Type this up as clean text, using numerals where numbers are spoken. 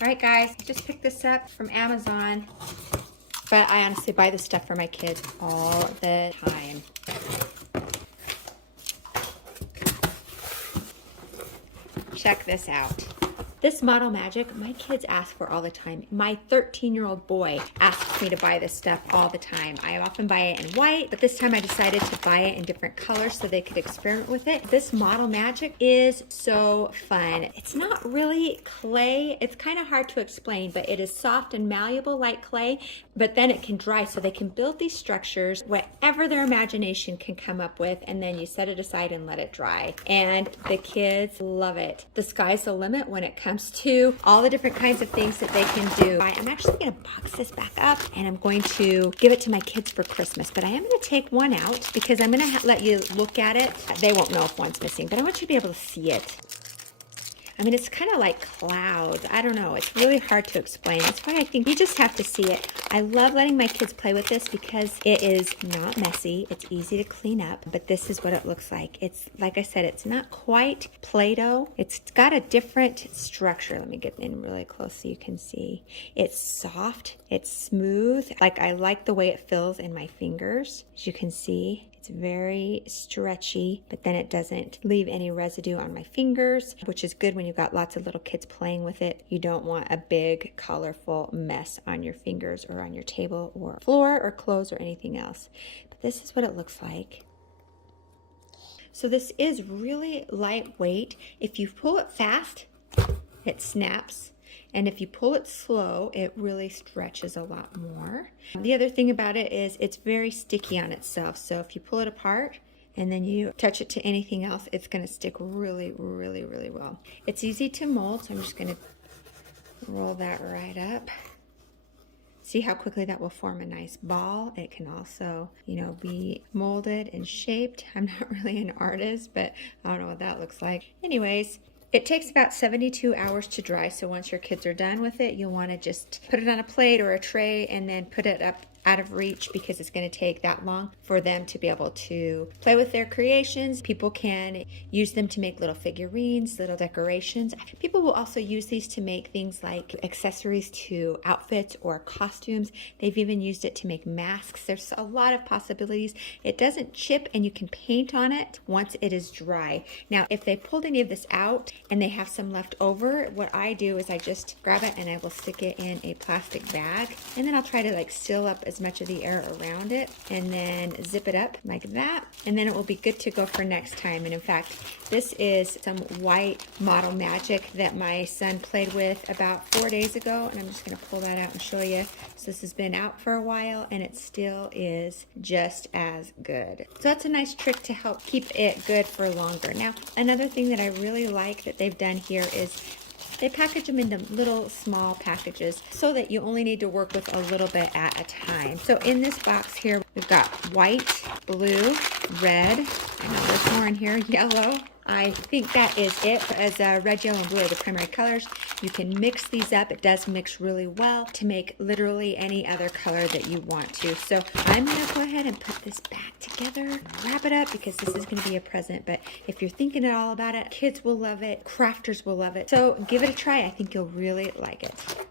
All right, guys, I just picked this up from Amazon, but I honestly buy this stuff for my kids all the time. Check this out. This Model Magic, my kids ask for all the time. My 13-year-old boy asks me to buy this stuff all the time. I often buy it in white, but this time I decided to buy it in different colors so they could experiment with it. This Model Magic is so fun. It's not really clay. It's kind of hard to explain, but it is soft and malleable like clay, but then it can dry so they can build these structures, whatever their imagination can come up with, and then you set it aside and let it dry. And the kids love it. The sky's the limit when it comes to all the different kinds of things that they can do. I'm actually going to box this back up and I'm going to give it to my kids for Christmas, but I am going to take one out because I'm going to let you look at it. They won't know if one's missing, but I want you to be able to see it. I mean, it's kind of like clouds. I don't know. It's really hard to explain. That's why I think you just have to see it. I love letting my kids play with this because it is not messy. It's easy to clean up, but this is what it looks like. It's, like I said, it's not quite Play-Doh. It's got a different structure. Let me get in really close so you can see. It's soft. It's smooth. Like, I like the way it feels in my fingers, as you can see. It's very stretchy, but then it doesn't leave any residue on my fingers, which is good when you've got lots of little kids playing with it. You don't want a big, colorful mess on your fingers or on your table or floor or clothes or anything else. But this is what it looks like. So this is really lightweight. If you pull it fast, it snaps. And if you pull it slow, it really stretches a lot more. The other thing about it is it's very sticky on itself. So if you pull it apart and then you touch it to anything else, it's going to stick really, really, really well. It's easy to mold, so I'm just going to roll that right up. See how quickly that will form a nice ball. It can also, be molded and shaped. I'm not really an artist, but I don't know what that looks like. Anyways, it takes about 72 hours to dry, so once your kids are done with it, you'll want to just put it on a plate or a tray and then put it up out of reach because it's going to take that long for them to be able to play with their creations. People can use them to make little figurines, little decorations. People will also use these to make things like accessories to outfits or costumes. They've even used it to make masks. There's a lot of possibilities. It doesn't chip and you can paint on it once it is dry. Now, if they pulled any of this out and they have some left over, what I do is I just grab it and I will stick it in a plastic bag, and then I'll try to seal up as much of the air around it and then zip it up like that, and then it will be good to go for next time. And in fact, this is some white Model Magic that my son played with about 4 days ago, and I'm just going to pull that out and show you. So this has been out for a while and it still is just as good. So that's a nice trick to help keep it good for longer. Now, another thing that I really like that they've done here is they package them into little small packages so that you only need to work with a little bit at a time. So in this box here, we've got white, blue, red, I know there's more in here, yellow. I think that is it, as red, yellow, and blue are the primary colors. You can mix these up. It does mix really well to make literally any other color that you want to. So I'm going to go ahead and put this back together, wrap it up, because this is going to be a present. But if you're thinking at all about it, kids will love it, crafters will love it. So give it a try. I think you'll really like it.